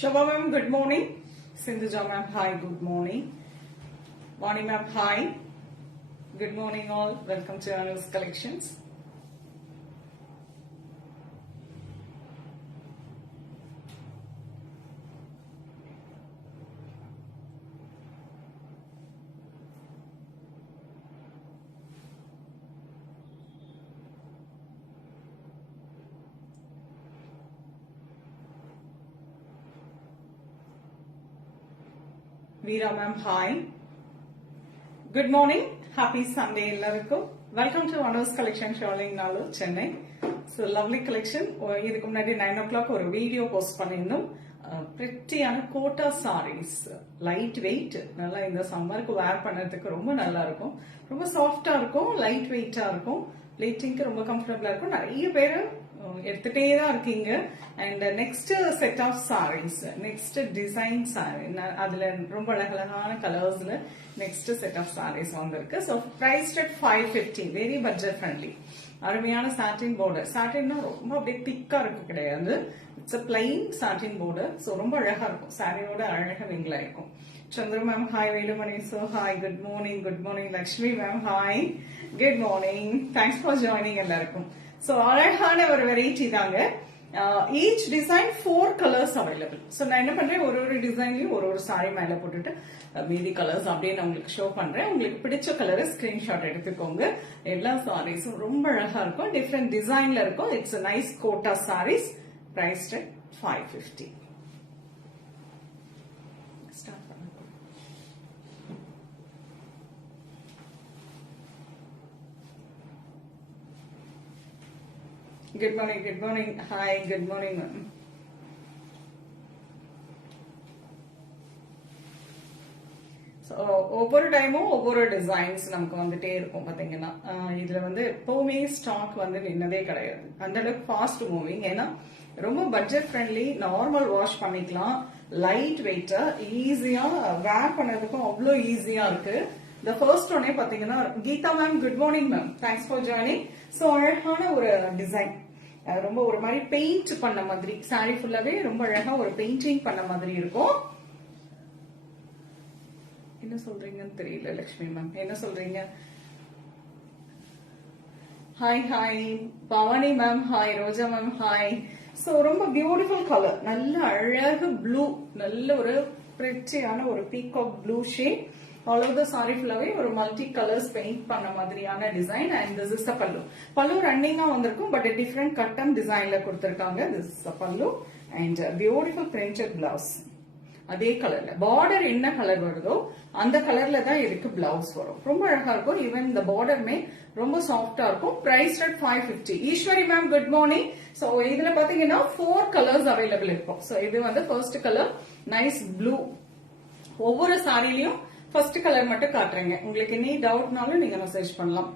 Shobha ma'am, good morning. Sindhuja ma'am, hi, good morning. Vani ma'am, hi. Good morning all. Welcome to Anu's Collections. Veera ma'am, hi. Good morning. Happy Sunday எல்லாருக்கும். Welcome to Anu's Collection Showing Nalu, Chennai. So lovely collection. இதுக்கு முன்னாடி 9 o'clock ஒரு video post பண்ணியிருந்தோம். பிரிட்டியான quota saris, light weight, நல்லா இந்த சம்மருக்கு வேர் பண்ணறதுக்கு ரொம்ப நல்லா இருக்கும். ரொம்ப சாஃப்டா இருக்கும், லைட் வெயிட்டா இருக்கும், ப்ளீட்டிங்க்கு ரொம்ப கம்ஃபர்டபுளா இருக்கும். நிறைய பேர் எடுத்துட்டே தான் இருக்கீங்க. And next set of saris, next design sari, அதுல ரொம்ப அழகழகான கலர்ஸ்ல நெக்ஸ்ட் செட் ஆஃப் சாரீஸ் வந்திருக்கு. So price at 550, very budget friendly. அருமையான சாட்டின் பார்டர். சாட்டின்னா ரொம்ப அப்படியே திக்கா இருக்கு கிடையாது, it's a plain satin border. So ரொம்ப அழகா இருக்கும், சாரியோட அழகா விங்களா இருக்கும். Chandra ma'am, hi. Vedumani sir, hi. Good morning. Good morning. Lakshmi ma'am, hi. Good morning. Thanks for joining எல்லாருக்கும். So அழகான ஒரு வெரைட்டி தாங்க. Each design 4 colors available. So நான் என்ன பண்றேன், ஒரு டிசைன்லயும் ஒரு சாரி மேல போட்டுட்டு மீதி கலர்ஸ் அப்படியே நான் உங்களுக்கு ஷோ பண்றேன். உங்களுக்கு பிடிச்ச கலரை ஸ்கிரீன்ஷாட் எடுத்துக்கோங்க. எல்லா சாரீஸும் ரொம்ப அழகா இருக்கும், டிஃப்ரெண்ட் டிசைன்ல இருக்கும். It's a nice Kota saris. Priced at 550. Start பண்ணுங்க. Good morning, good morning. Hi, good morning ma'am. So ஒவ்வொரு டைமும் ஒவ்வொரு டிசைன்ஸ் நமக்கு வந்துட்டே இருக்கும். பாத்தீங்கன்னா இதுல வந்து எப்பவுமே ஸ்டாக் வந்து நின்னதே கிடையாது, அந்த அளவுக்கு ஃபாஸ்ட் மூவிங். ஏன்னா ரொம்ப பட்ஜெட் ஃப்ரெண்ட்லி, நார்மல் வாஷ் பண்ணிக்கலாம், லைட் வெயிட்டா, ஈஸியா வேர் பண்ணதுக்கும் அவ்வளோ ஈஸியா இருக்கு. இந்த ஃபர்ஸ்ட் ஒன்னே பாத்தீங்கன்னா Geetha ma'am, good morning ma'am, thanks for joining. So அழகான ஒரு டிசைன், ரொம்ப ஒரு மாதிரி பெயிண்ட் பண்ண மாதிரி, சாரி ஃபுல்லாவே ரொம்ப அழகா ஒரு பெயிண்டிங் பண்ண மாதிரி இருக்கும். என்ன சொல்றீங்கன்னு தெரியல லட்சுமி மேம், என்ன சொல்றீங்க? Hi hi Bhavani ma'am, hi Roja ma'am, hi. So ரொம்ப பியூட்டிஃபுல் கலர், நல்ல அழகு ப்ளூ, நல்ல ஒரு பிரிட்டியான ஒரு peacock blue shade. All over the sari ஃபுல்லாவே ஒரு மல்டி கலர்ஸ் பெயிண்ட் பண்ண மாதிரியான design. And this is a pallu. Pallu ரன்னிங்கா வந்திருக்கும், பட் டிஃப்ரெண்ட் கட்டன் டிசைன்ல கொடுத்திருக்காங்க. திஸ் இஸ் அ பல்லு அண்ட் பியூட்டிஃபுல் பிரிண்டட் பிளவுஸ். அதே கலர்ல பார்டர் என்ன கலர் வருதோ அந்த கலர்ல தான் இதுக்கு பிளவுஸ் வரும். ரொம்ப அழகா இருக்கும். ஈவன் இந்த பார்டருமே ரொம்ப சாஃப்டா இருக்கும். Price at 550. Eswari ma'am, good morning. So இதுல பாத்தீங்கன்னா 4 கலர்ஸ் அவைலபிள் இருக்கும். சோ இது வந்து ஃபர்ஸ்ட் கலர் நைஸ் ப்ளூ. ஒவ்வொரு சாரிலையும் ஃபர்ஸ்ட் கலர் மட்டும் காட்டுறேங்க. உங்களுக்கு எனி டவுட்னாலும் நீங்க மெசேஜ் பண்ணலாம்.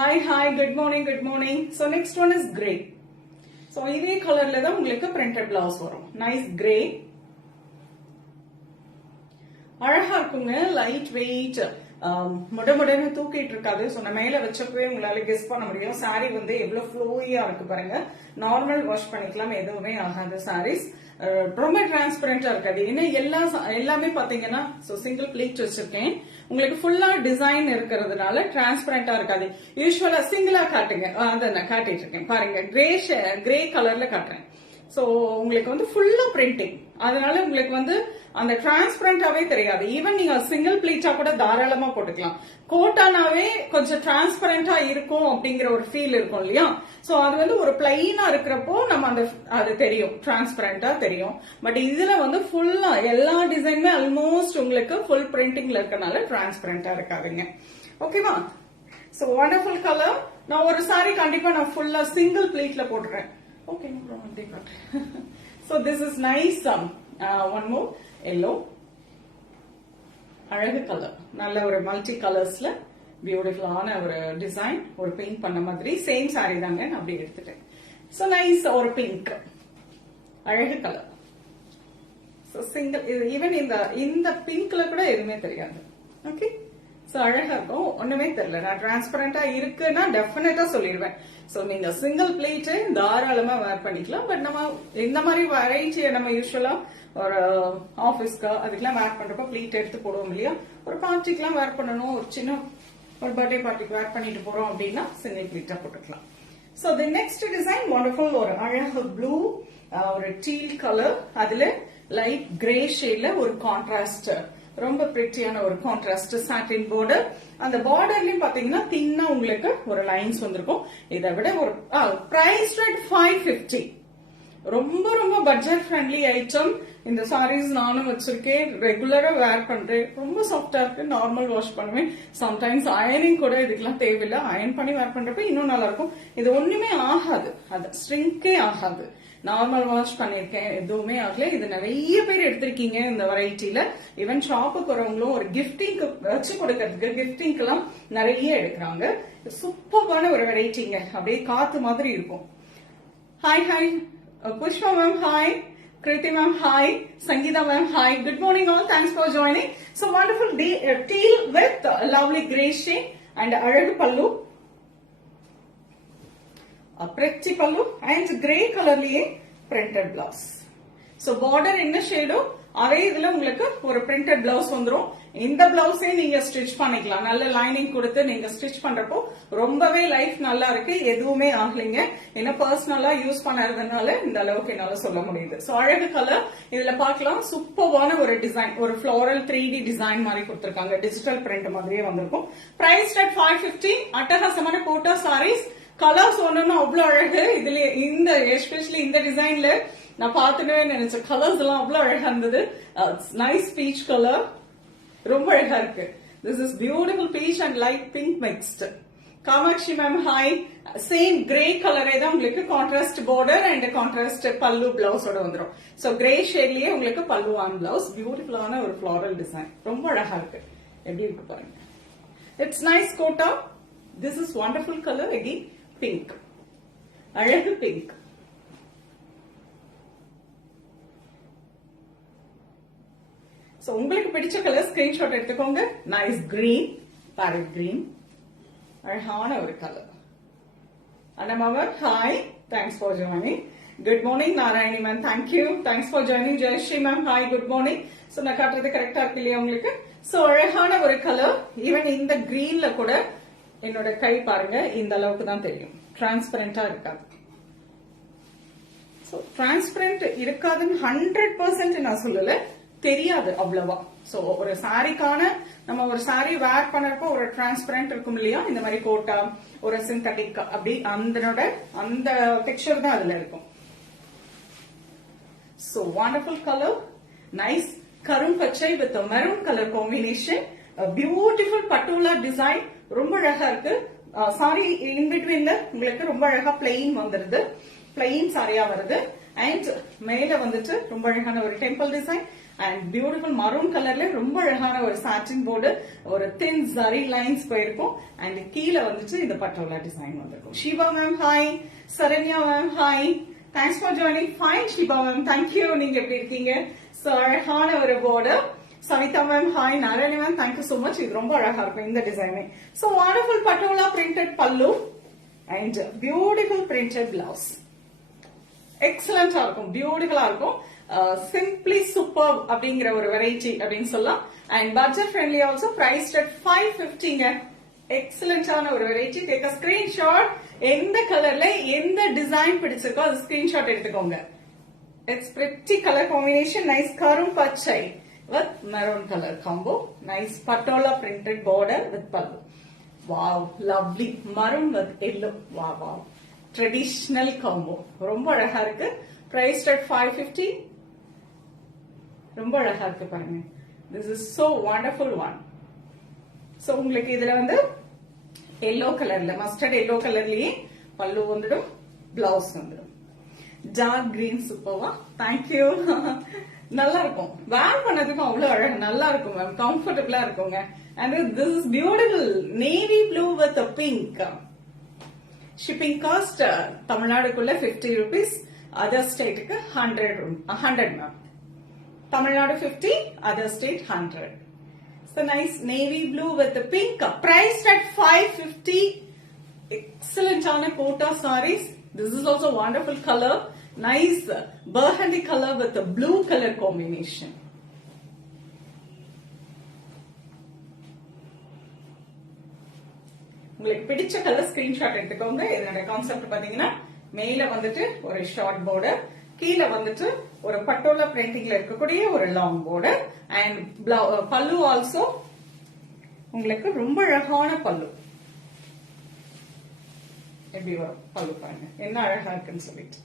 Hi hi, good morning, good morning. So next one is grey. So இதே கலர்ல தான் உங்களுக்கு பிரிண்டட் பிளவுஸ் வரும். நைஸ் கிரே, அழகா இருக்குங்க, லைட் வெயிட், முடமுடன்னு தூக்கிட்டு இருக்காது. சோ நம்ம மேல வச்சப்பவே உங்களால கெஸ் பண்ண முடியும் சாரி வந்து எவ்வளவு ஃப்ளோயியா இருக்கு பாருங்க. நார்மல் வாஷ் பண்ணிக்கலாம், எதுவுமே ஆகாது சாரீஸ். ரொம்ப டிரான்ஸ்பரண்டா இருக்காது. ஏன்னா எல்லாமே பாத்தீங்கன்னா சிங்கிள் பிளேட் வச்சிருக்கேன், உங்களுக்கு ஃபுல்லா டிசைன் இருக்கிறதுனால டிரான்ஸ்பரண்டா இருக்காது. யூஸ்வலா சிங்கிளா காட்டுங்க, அதை நான் காட்டிட்டு இருக்கேன் பாருங்க. கிரே கலர்ல காட்டுறேன். சோ உங்களுக்கு வந்து ஃபுல்லா பிரிண்டிங், அதனால உங்களுக்கு வந்து அந்த டிரான்ஸ்பரண்டாவே தெரியாது. ஈவன் நீங்க சிங்கிள் பிளேட்டா கூட தாராளமா போட்டுக்கலாம். கோட்டானாவே கொஞ்சம் டிரான்ஸ்பரண்டா இருக்கும் அப்படிங்கிற ஒரு ஃபீல் இருக்கும் இல்லையா? சோ அது வந்து ஒரு பிளைனா இருக்கிறப்போ நம்ம அது தெரியும், டிரான்ஸ்பரண்டா தெரியும். பட் இதுல வந்து ஃபுல்லா எல்லா டிசைனுமே ஆல்மோஸ்ட் உங்களுக்கு ஃபுல் பிரிண்டிங்ல இருக்கனால டிரான்ஸ்பரண்டா இருக்காதுங்க. ஓகேவா? So wonderful colour. நான் ஒரு சாரி கண்டிப்பா நான் ஃபுல்லா சிங்கிள் பிளேட்ல போட்டுறேன். Okay, no problem. Take that. So this is nice. One more yellow. அழகு கலர், நல்ல ஒரு மல்டி கலர்ஸ்ல பியூட்டிஃபுல்லான ஒரு டிசைன், ஒரு பெயிண்ட் பண்ண மாதிரி. சேம் சாரி தாங்க, நான் அப்படி எடுத்துட்டேன். So nice ஒரு பிங்க், அழகு கலர். So சிங்கிள், ஈவன் இந்த பிங்க்ல கூட எதுவுமே தெரியாது. ஓகே, சோ அழகா இருக்கும், ஒண்ணுமே தெரியல. நான் டிரான்ஸ்பரண்டா இருக்குன்னா டெஃபினட்டா சொல்லிடுவேன். சோ நீங்க சிங்கிள் பிளேட் தாராளமா வேர் பண்ணிக்கலாம். பட் நம்ம இந்த மாதிரி வெரைட்டியை நம்ம யூஸ்வலா ஒரு ஆபீஸ்க்கு அதுக்கெல்லாம் வேர் பண்றப்ப ப்ளீட் எடுத்து போடுவோம் இல்லையா, ஒரு பார்ட்டிக்கெல்லாம் வேர் பண்ணணும், ஒரு சின்ன ஒரு பர்த்டே பார்ட்டிக்கு வேர் பண்ணிட்டு போறோம் அப்படின்னா சிங்கிள் ப்ளீட்டா போட்டுக்கலாம். So the next design wonderful, ஒரு அழகு ப்ளூ, ஒரு டீல் கலர், அதுல லைட் கிரே ஷேட்ல ஒரு கான்ட்ராஸ்ட், ரொம்ப பிரிட்டியான ஒரு கான்ட்ராஸ்ட் சாட்டின் பார்டர். அந்த பார்டர்லயும் பாத்தீங்கன்னா தின்னா உங்களுக்கு ஒரு லைன்ஸ் வந்திருக்கும். இதை விட ஒரு பிரைஸ் ரேட் 550, ரொம்ப ரொம்ப பட்ஜெட் ஃப்ரெண்ட்லி ஐட்டம். இந்த சாரீஸ் நானும் வச்சிருக்கேன், ரெகுலரா வேர் பண்றேன், ரொம்ப சாஃப்டா இருக்கு, நார்மல் வாஷ் பண்ணுவேன், சம்டைம்ஸ் அயனிங் கூட இதுக்கெல்லாம் தேவையில்லை, அயன் பண்ணி வேர் பண்றப்ப இன்னும் நல்லா இருக்கும். இது ஒண்ணுமே ஆகாது, அது ஸ்ட்ரிங்கே ஆகாது, நார்மல் வாஷ் பண்ணிருக்கேன், எதுவுமே ஆகல. இது நிறைய பேர் எடுத்திருக்கீங்க இந்த வெரைட்டில. ஈவன் ஷாப்புக்கு வரவங்களும் ஒரு கிஃப்டிங்க்கு வச்சு கொடுக்கறதுக்கு, கிஃப்டிங்க்கு எல்லாம் நிறைய எடுக்கிறாங்க. சூப்பரான ஒரு வெரைட்டிங்க, அப்படியே காத்து மாதிரி இருக்கும். Hi hi Pushpa ma'am, hi Kriti ma'am, hi. Sangeeta ma'am, hi. Good morning all. Thanks for joining. So wonderful teal with lovely grey shade and Aragu pallu. A pretty pallu and grey color liye printed blouse. So border in the shade அதே இதுல உங்களுக்கு ஒரு printed blouse வந்துரும். இந்த பிளவுஸே நீங்க stitch பண்ணிக்கலாம், நல்ல lining கொடுத்து நீங்க ஸ்டிச் பண்றப்போ ரொம்பவே லைஃப் நல்லா இருக்கு, எதுவுமே ஆகலைங்க. ஏன்னா பர்சனலா யூஸ் பண்ணறதுனால இந்த அளவுக்கு என்னால சொல்ல முடியுது. சோ அழகு கலர் இதுல பார்க்கலாம், சூப்பரான ஒரு டிசைன், ஒரு ஃபிளோரல் 3D டிசைன் மாதிரி கொடுத்திருக்காங்க, டிஜிட்டல் பிரிண்ட் மாதிரியே வந்திருக்கும். Price at 550. அட்டகாசமான கோட்டா சாரீஸ், கலர்ஸ் ஒண்ணுன்னு அவ்வளவு அழகு. இதுல இந்த எஸ்பெஷலி இந்த டிசைன்ல நான் பார்த்துட்டே நினைச்சேன், கலர்ஸ் எல்லாம் அவ்வளவு அழகா இருந்தது. நைஸ் பீச் கலர், ரொம்ப அழகா இருக்கு. This is beautiful peach and light pink mixed. Kamakshi ma'am, hi. Same grey கலரே தான் உங்களுக்கு கான்ட்ராஸ்ட் பார்டர் அண்ட் கான்ட்ராஸ்ட் பல்லு பிளவுஸோட வந்துடும். சோ கிரே ஷேட்லயே உங்களுக்கு பல்லு அண்ட் பிளவுஸ், பியூட்டிஃபுல்லான ஒரு ஃபிளாரல் டிசைன், ரொம்ப அழகா இருக்கு. எப்படி இருக்கு பாருங்க, it's nice kota. This is wonderful colour, again pink, அழகு பிங்க். சோ உங்களுக்கு பிடிச்ச கலர் ஸ்கிரீன்ஷாட் எடுத்துக்கோங்க. நைஸ் கிரீன், பேரட் கிரீன், அழகான ஒரு கலர். அண்ணமாவர், hi, thanks for joining. Good morning Narayani ma'am, thank you, thanks for joining. Jayashree ma'am, hi, good morning. So நான் காட்டுறது கரெக்டா இருக்கு இல்லையா உங்களுக்கு? சோ அழகான ஒரு கலர். ஈவன் இந்த கிரீன்ல கூட என்னோட கை பாருங்க, இந்த அளவுக்கு தான் தெரியும், டிரான்ஸ்பரண்டா இருக்காது. சோ டிரான்ஸ்பரண்ட் இருக்காதுன்னு 100% நான் சொல்லல, தெரியாது அவ்வளவா. சோ ஒரு சாரிக்கான நம்ம ஒரு சாரி வேர் பண்றப்போ ஒரு டிரான்ஸ்பரண்ட் இருக்கும் இல்லையா, இந்த மாதிரி கோட்டா, ஒரு சிந்தட்டிக், அப்படி அந்த டெக்ஸ்சர் தான் அதுல இருக்கும். சோ வண்டர்ஃபுல் கலர், நைஸ் கரும் பச்சை with maroon colour combination, beautiful patola design, ரொம்ப அழகா இருக்கு. சாரி இன் பிட்வீன்ல உங்களுக்கு ரொம்ப அழகா பிளெயின் வந்துருது, பிளெயின் சாரியா வருது. அண்ட் மேல வந்துட்டு ரொம்ப அழகான ஒரு temple design and beautiful maroon கலர்ல ரொம்ப அழகான ஒரு சாட்டின் போர்டு, ஒரு தின் ஜரி லைன்ஸ் போயிருக்கும். அண்ட் கீழே வந்துட்டு இந்த பட்டோலா டிசைன் வந்திருக்கும். Shiva ma'am, hi. Saranya ma'am, hi, thanks for joining. Fine Shiva ma'am, thank you. நீங்க எப்படி இருக்கீங்க? சோ அழகான ஒரு border. Savitha ma'am, hi. Narayani ma'am, thank you so much. இது ரொம்ப அழகா இருக்கும் இந்த டிசைனே. So wonderful patola printed pallu and beautiful printed blouse, எக்ஸலண்டா இருக்கும், பியூட்டிஃபுல்லா இருக்கும். சிம்பிளி சூப்பர் அப்படிங்கிற ஒரு வெரைட்டி அப்படின்னு சொல்லலாம். And budget friendly also, price at 550ங்க. எக்ஸலண்டான ஒரு வெரைட்டி. Take a screenshot. எந்த கலர்ல எந்த டிசைன் பிடிச்சிருக்கோ அது ஸ்கிரீன்ஷாட் எடுத்துக்கோங்க. It's pretty colour combination, nice கரும் பச்சை with maroon color combo, nice patola printed border with pallu. Wow, lovely maroon with yellow. Wow, wow, traditional combo, ரொம்ப அழகா இருக்கு. Priced at 550. ரொம்ப அழகா இருக்கு பாருங்க. This is so wonderful one. So உங்களுக்கு இதுல வந்து yellow கலர்ல, மஸ்டர்ட் yellow கலர்லயே பல்லு வந்துடும், பிளவுஸ் வந்துடும். டார்க் கிரீன் சூப்பர்வா, தேங்க்யூ. நல்லா இருக்கும், வேர் பண்ணதுக்கும் அவ்வளவு அழகு, நல்லா இருக்கும் மேம், கம்ஃபர்டபுளா இருக்குங்க. And this is beautiful navy blue with pink. Shipping cost தமிழ்நாடுக்குள்ள 50 rupees, அதர் ஸ்டேட்டுக்கு 100 ma'am. Tamil Nadu 50, other state 100. So nice navy blue with the pink, priced at 550. Excellent on a quota sarees. This is also wonderful color. nice burgundy color with a blue color combination. உங்களுக்கு பிடிச்ச colour screenshot எடுத்துக்கோங்க. இதோட concept பாத்தீங்கன்னா மேல வந்துட்டு ஒரு short border, கீழே வந்துட்டு ஒரு பட்டோலா பிரிண்டிங்ல இருக்கக்கூடிய ஒரு லாங் border and பல்லு ஆல்சோ உங்களுக்கு ரொம்ப அழகான பல்லு. எப்படி வரும் பல்லு பாருங்க என்ன அழகா இருக்குன்னு சொல்லிட்டு.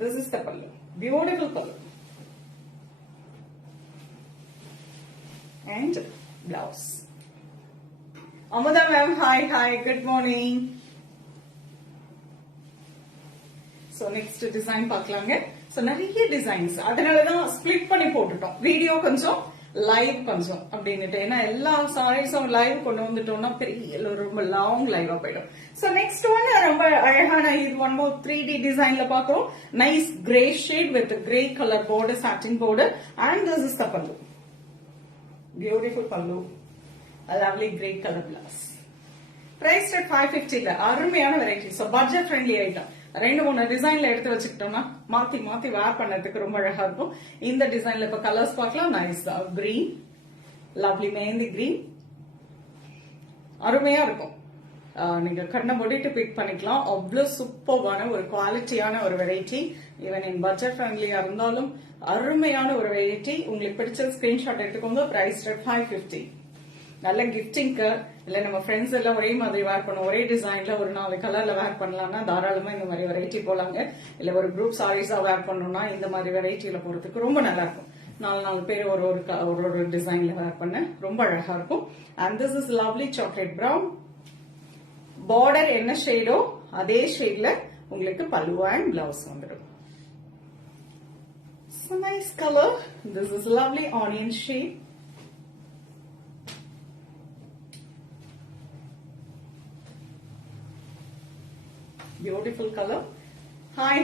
This is the pallu, beautiful pallu and blouse. Amada ma'am, hi, good morning. So next design பார்க்கலாங்க. So நிறைய டிசைன்ஸ், அதனாலதான் ஸ்பிளிட் பண்ணி போட்டுட்டோம். வீடியோ கொஞ்சம் லைவ் கொஞ்சம் அப்படின்னுட்டு, ஏன்னா எல்லா சாரீஸும் லைவ் கொண்டு வந்துட்டோம்னா பெரிய ரொம்ப லாங் லைவா போயிடும். சோ நெக்ஸ்ட் ஒன் ரொம்ப அழகான இது ஒன் மோர் 3D டிசைன்ல பார்த்தோம். Nice grey shade with grey colour border, satin border, and this is the pallu. Beautiful pallu, a lovely grey color blouse. Price at 550 ல அருமையான variety. So budget friendly item. 2-3 டிசைன்ல எடுத்து வச்சுக்கிட்டோம்னா மாத்தி மாத்தி வேர் பண்ணதுக்கு ரொம்ப அழகா இருக்கும். இந்த டிசைன்ல இப்ப கலர்ஸ் பார்க்கலாம். Nice green, lovely mehndi green, அருமையா இருக்கும். நீங்க கண்ணை மூடிட்டு பிக் பண்ணிக்கலாம். அவ்வளவு சூப்பர்வான ஒரு குவாலிட்டியான ஒரு வெரைட்டி. ஈவன் இன் பட்ஜெட் ஃப்ரெண்ட்லியா இருந்தாலும் அருமையான ஒரு வெரைட்டி. உங்களுக்கு பிடிச்ச ஸ்கிரீன்ஷாட் எடுத்துக்கோங்க. பிரைஸ் 550. நல்ல கிஃப்டிங்க்கு, இல்ல நம்ம ஃப்ரெண்ட்ஸ் எல்லாம் ஒரே மாதிரி வேர் பண்ணுவோம், ஒரே டிசைன்ல ஒரு 4 கலர்ல வேர் பண்ணலாம்னா தாராளமா இந்த மாதிரி வெரைட்டி போலாங்க. இல்ல ஒரு குரூப் சாரீஸா வேர் பண்ணணும்னா இந்த மாதிரி வெரைட்டியில போறதுக்கு ரொம்ப நல்லா இருக்கும். 4 பேர் ஒரு டிசைன்ல வேர் பண்ண ரொம்ப அழகா இருக்கும். And this is lovely chocolate brown. Border என்ன ஷேடோ அதே ஷேட்ல உங்களுக்கு பல்லு அண்ட் பிளவுஸ் வந்துடும். Nice colour. This is lovely onion shade. Beautiful color. Hi,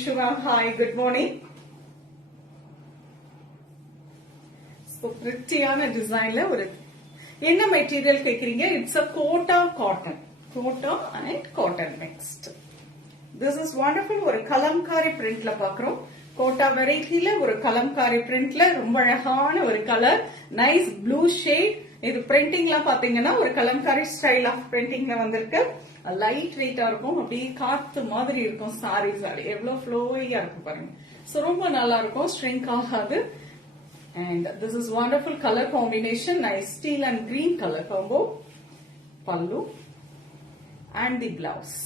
Shubha. Hi, good morning. So prettyயான டிசைன்ல ஒரு என்ன மெட்டீரியல் கேக்குறீங்க? It's a kota cotton. Kota and cotton mixed. This is wonderful. ஒரு கலம்காரி பிரிண்ட்ல பாக்குறோம். கோட்டா வெரைட்டில ஒரு கலம்காரி பிரிண்ட்ல ரொம்ப அழகான ஒரு கலர். Nice blue shade. இது பிரிண்டிங்லாம் பாத்தீங்கன்னா ஒரு கலம்காரி ஸ்டைல் ஆஃப் பிரிண்டிங்ல வந்திருக்கு. லைட் வெயிட்டா இருக்கும். அப்படியே காத்து மாதிரி இருக்கும். சாரி எவ்வளவு ஃப்ளோயியா இருக்கும் பாருங்க. சோ ரொம்ப நல்லா இருக்கும். ஸ்ட்ரிங்க் ஆகாது. And this is wonderful color combination. Nice steel and green color combo. Pallu and the blouse.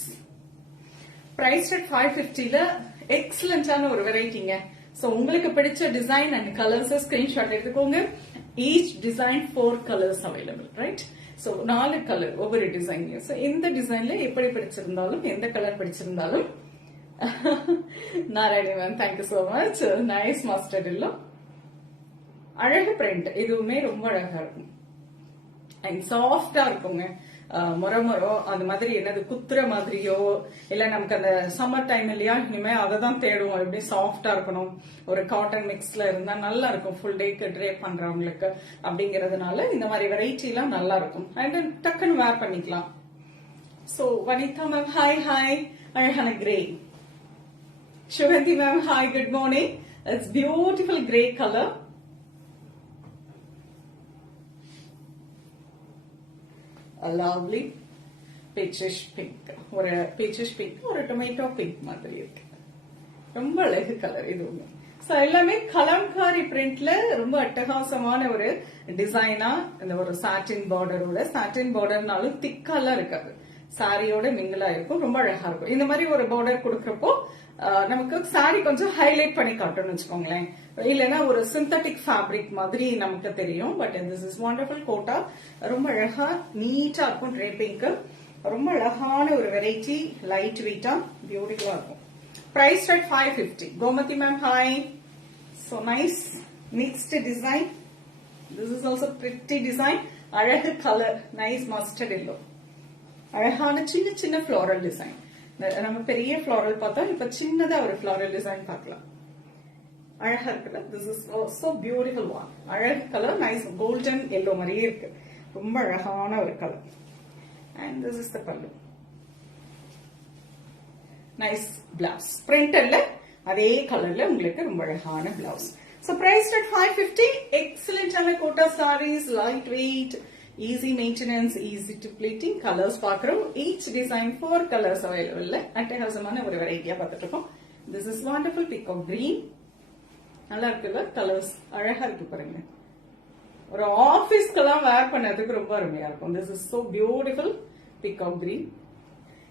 Priced at 550 ல எக்ஸலண்டான ஒரு வெரைட்டிங்க. சோ உங்களுக்கு பிடிச்ச டிசைன் அண்ட் கலர்ஸ் ஸ்கிரீன்ஷாட் எடுத்துக்கோங்க. Each design 4 colours available, right? So 4 colour ஒவ்வொரு டிசைன்லயும். So இந்த டிசைன்ல எப்படி பிடிச்சிருந்தாலும், எந்த கலர் பிடிச்சிருந்தாலும் Narayani ma'am, thank you so much. Nice mustard yellow, அழகு பிரிண்ட். இதுவுமே ரொம்ப அழகா இருக்கும் அண்ட் சாஃப்டா இருக்குங்க. மொரமொரோ அந்த மாதிரி என்னது குத்துற மாதிரியோ இல்ல, நமக்கு அந்த சம்மர் டைம் இல்லையா, இனிமே அதை தான் தேடுவோம். எப்படி சாஃப்டா இருக்கணும், ஒரு காட்டன் மிக்ஸ்ல இருந்தா நல்லா இருக்கும் ஃபுல் டேக்கு ட்ரேப் பண்றவங்களுக்கு. அப்படிங்கறதுனால இந்த மாதிரி வெரைட்டி எல்லாம் நல்லா இருக்கும் அண்ட் டக்குன்னு வேர் பண்ணிக்கலாம். So Vanitha ma'am, hi. அழகான grey. Suganthi ma'am, hi, good morning. It's beautiful grey colour. A lovely peachish pink. ஒரு peachish pink, ஒரு tomato pink மாதிரி இருக்கு. ரொம்ப அழகு கலர் இதுவுமே. சோ எல்லாமே கலம்காரி பிரிண்ட்ல ரொம்ப அட்டகாசமான ஒரு டிசைனா, இந்த ஒரு சாட்டின் பார்டரோட. சாட்டின் பார்டர்னாலும் திக்காலாம் இருக்காது, சாரியோட மிங்கிளா இருக்கும். ரொம்ப அழகா இருக்கும். இந்த மாதிரி ஒரு பார்டர் கொடுக்கறப்போ நமக்கு சாரி கொஞ்சம் ஹைலைட் பண்ணி காட்டணும்னு வச்சுக்கோங்களேன். இல்லைன்னா ஒரு சிந்தட்டிக் ஃபேப்ரிக் மாதிரி நமக்கு தெரியும். But this is wonderful Kota. ரொம்ப அழகா நீட்டா இருக்கும் ட்ரேப்பிங்க்கு. ரொம்ப அழகான ஒரு வெரைட்டி, லைட் வெயிட்டா பியூட்டிஃபுல்லா இருக்கும். Price at 550. Gomathi ma'am, hi. So nice. Next design. This is also pretty design. அழகு கலர், நைஸ் மஸ்டர்ட் எல்லோ. அழகான சின்ன சின்ன ஃபிளாரல் டிசைன். நம்ம பெரிய ஃபிளாரல் பார்த்தா இப்ப சின்னதா ஒரு ஃபிளாரல் டிசைன் பார்க்கலாம். அழகா இருக்குல்ல? This is so beautiful one. அழகு கலர், நைஸ் கோல்டன் எல்லோ மாதிரியே இருக்கு. ரொம்ப அழகான ஒரு colour. And this is the pallu. Nice blouse. பிரிண்டர்ல அதே கலர்ல உங்களுக்கு ரொம்ப அழகான blouse. So priced at 550. Excellent kota sarees, light weight, easy maintenance, easy to pleating. Colors பார்க்கிறோம். Each design 4 colors available. அட்டகாசமான ஒரு வெரைட்டியா பார்த்துட்டு இருக்கோம். This is wonderful peacock green. நல்லா இருக்குல்ல கலர்ஸ், அழகா இருக்கு பாருங்க. ஒரு ஆபீஸ்க்கெல்லாம் வேர் பண்ணதுக்கு ரொம்ப அருமையா இருக்கும். This is so beautiful peacock green.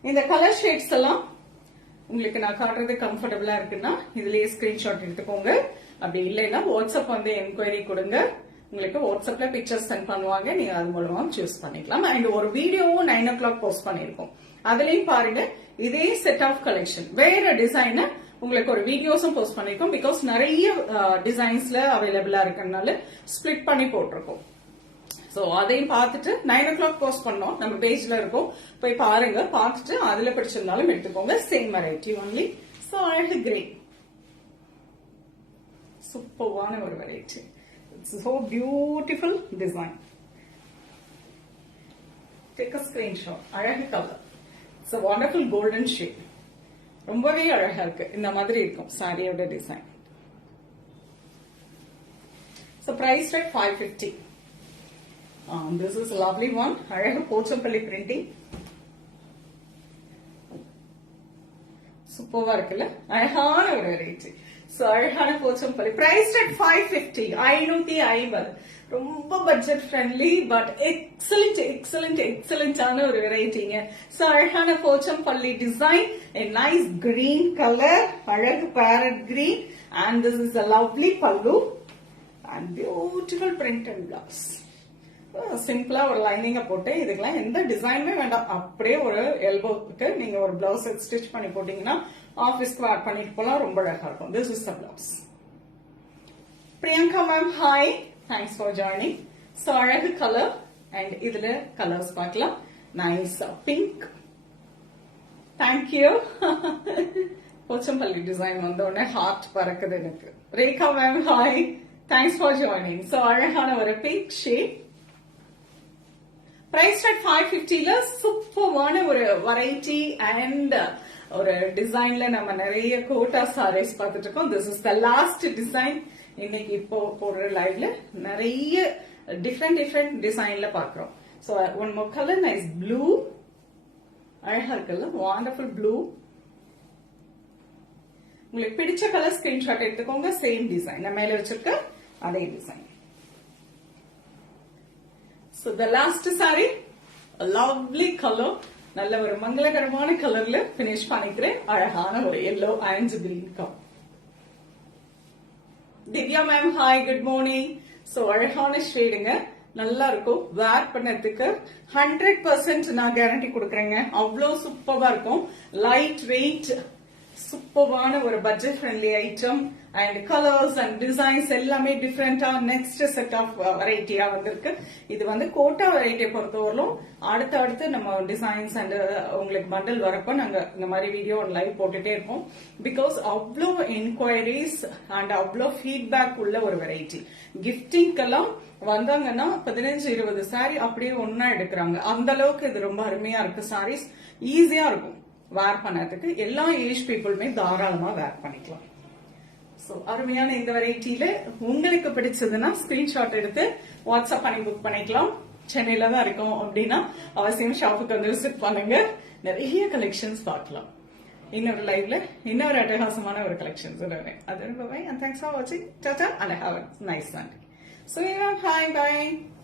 இந்த கலர் ஷேட்ஸ் எல்லாம் உங்களுக்கு நான் காட்டுறது கம்ஃபர்டபுளா இருக்குன்னா இதுலயே ஸ்கிரீன்ஷாட் எடுத்துக்கோங்க. அப்படி இல்லைன்னா வாட்ஸ்அப் வந்து என்கொயரி கொடுங்க. உங்களுக்கு வாட்ஸ்அப்ல பிக்சர்ஸ் சென்ட் பண்ணுவாங்க. நீங்க அது மூலமா சூஸ் பண்ணிக்கலாம். அண்ட் ஒரு வீடியோவும் 9 o'clock போஸ்ட் பண்ணிருக்கோம். அதுலயும் பாருங்க இதே செட் ஆஃப் கலெக்ஷன் வேற டிசைன் உங்களுக்கு ஒரு வீடியோஸும் போஸ்ட் பண்ணிருக்கோம். பிகாஸ் நிறைய டிசைன்ஸ்ல அவைலபிளா இருக்கனால ஸ்பிளிட் பண்ணி போட்டிருக்கோம். சோ அதையும் பார்த்துட்டு 9 o'clock போஸ்ட் பண்ணோம். நம்ம பேஜ்ல இருக்கும், போய் பாருங்க. பார்த்துட்டு அதுல பிடிச்சிருந்தாலும் எடுத்துக்கோங்க. Same variety only. சோ அழகு கிரே, சூப்பர்வான ஒரு variety. So beautiful design. Take a screenshot. அழகு colour. It's a wonderful golden shade. ரொம்பவே அழகா இருக்கு. இந்த மாதிரி இருக்கும் சாரியோட design. So priced at 550. This is a lovely one. அழகு போச்சம்பள்ளி printing. சூப்பர்வா இருக்குல்ல, அழகான ஒரு வெரைட்டி. சோ அழகான போச்சம்பள்ளி. priced at 550. 550. ரொம்ப பட்ஜெட் ஃப்ரெண்ட்லி பட் எக்ஸலண்டான ஒரு வெரைட்டிங்க. சோ அழகான Pochampalli design, a nice green color, அழகு parrot green, and this is a lovely pallu and beautiful print and blouse. சிம்பிளா ஒரு லைனிங்க போட்டு இதுக்கெல்லாம் எந்த டிசைனுமே வேண்டாம். அப்படியே ஒரு எல்போக்கு நீங்க ஒரு பிளவுஸ் ஸ்டிச் பண்ணி போட்டீங்கன்னா ஆபீஸ்க்கு வேர் பண்ணிட்டு போலாம். ரொம்ப அழகா இருக்கும். This is the blouse. Priyanka ma'am hi, thanks for joining. So அழகு கலர். அண்ட் இதுல கலர்ஸ் பார்க்கலாம். Nice pink. Thank you. Pochampalli design வந்த உடனே ஹார்ட் பறக்குது எனக்கு. Rekha ma'am hi, thanks for joining. So அழகான ஒரு பிங்க் ஷேட். பிரைஸ் அட் 550ல சூப்பர்வான ஒரு வெரைட்டி அண்ட் ஒரு டிசைன்ல நம்ம நிறைய கோட்டா சாரீஸ் பார்த்துட்டு இருக்கோம். This is the last design. இன்னைக்கு இப்போ போடுற லைவ்ல நிறைய டிஃப்ரெண்ட் டிசைன்ல பாக்குறோம். So one more colour, nice blue. அழகா இருக்குல்ல, வண்டர்ஃபுல் ப்ளூ. உங்களுக்கு பிடிச்ச கலர் ஸ்கிரீன்ஷாட் எடுத்துக்கோங்க. சேம் டிசைன் நம்ம மேல வச்சிருக்க அதே design. So the last saree, a lovely color, நல்ல ஒரு மங்களகரமான கலர்ல பினிஷ் பண்ணிக்கிறேன். அழகான ஒரு yellow and green color. Divya ma'am hi, good morning. So அழகான ஷேடுங்க, நல்லா இருக்கும். வேர் பண்ணதுக்கு 100% நான் கேரண்டி கொடுக்கறேங்க. அவ்வளவு சூப்பரா இருக்கும். லைட் வெயிட், சூப்பரான ஒரு budget friendly item. And colours and designs எல்லாமே டிஃப்ரெண்டா நெக்ஸ்ட் செட் ஆஃப் வெரைட்டியா வந்திருக்கு. இது வந்து கோட்டா வெரைட்டியை பொறுத்தவரையிலும் அடுத்து நம்ம டிசைன்ஸ் அண்ட் உங்களுக்கு பண்டல் வரப்ப நாங்க இந்த மாதிரி வீடியோ லைவ் போட்டுட்டே இருப்போம். பிகாஸ் அவ்வளோ என்கொயரிஸ் அண்ட் அவ்வளோ ஃபீட்பேக் உள்ள ஒரு வெரைட்டி. கிஃப்டிங்கெல்லாம் வந்தாங்கன்னா 15-20 சாரி அப்படியே ஒன்னா எடுக்கிறாங்க. அந்த அளவுக்கு இது ரொம்ப அருமையா இருக்கு. சாரீஸ் ஈஸியா இருக்கும் வேர் பண்ணதுக்கு. எல்லா ஏஜ் பீப்புளுமே தாராளமா வேர் பண்ணிக்கலாம். சோ அருமையான இந்த வெரைட்டியில உங்களுக்கு பிடிச்சதுன்னா ஸ்கிரீன்ஷாட் எடுத்து வாட்ஸ்அப் பண்ணி புக் பண்ணிக்கலாம். சென்னையில தான் இருக்கோம் அப்படின்னா அவசியம் ஷாப்புக்கு வந்து விசிட் பண்ணுங்க. நிறைய கலெக்ஷன்ஸ் பார்க்கலாம். இன்னொரு லைவ்ல இன்னொரு அட்டகாசமான ஒரு கலெக்ஷன்ஸ் வருவேன். அது ரொம்ப. And thanks for watching. Tata and have a nice Sunday. So yeah, hi, bye.